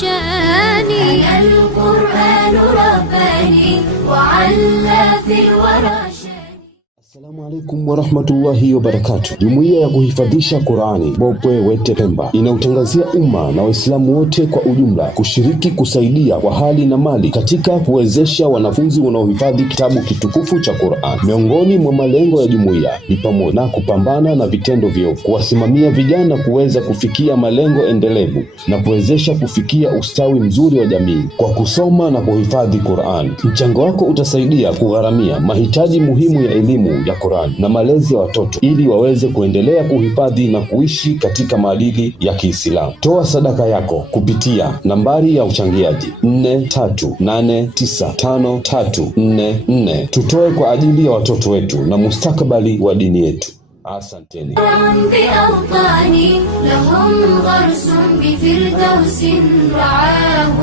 شاني. أنا القرآن رباني وعلى في الورى. Assalamu alaikum warahmatullahi wabarakatuh. Jumuiya ya kuhifadhisha Qur'ani Bopwe Wete Pemba inautangazia umma na Waislamu wote kwa ujumla kushiriki kusaidia kwa hali na mali katika kuwezesha wanafunzi wanaohifadhi kitabu kitukufu cha Qur'an. Miongoni mwa malengo ya jumuiya ni pamoja na kupambana na vitendo viovu, kuwasimamia vijana kuweza kufikia malengo endelevu na kuwezesha kufikia ustawi mzuri wa jamii kwa kusoma na kuhifadhi Qur'an. Mchango wako utasaidia kugharamia mahitaji muhimu ya elimu ya Qur'an na malezi ya watoto ili waweze kuendelea kuhifadhi na kuishi katika maadili ya Kiislamu. Toa sadaka yako kupitia nambari ya uchangiaji 43895344. Tutoe kwa ajili ya watoto wetu na mustakabali wa dini yetu. Asanteni. لهم غرس بفردوس رعاه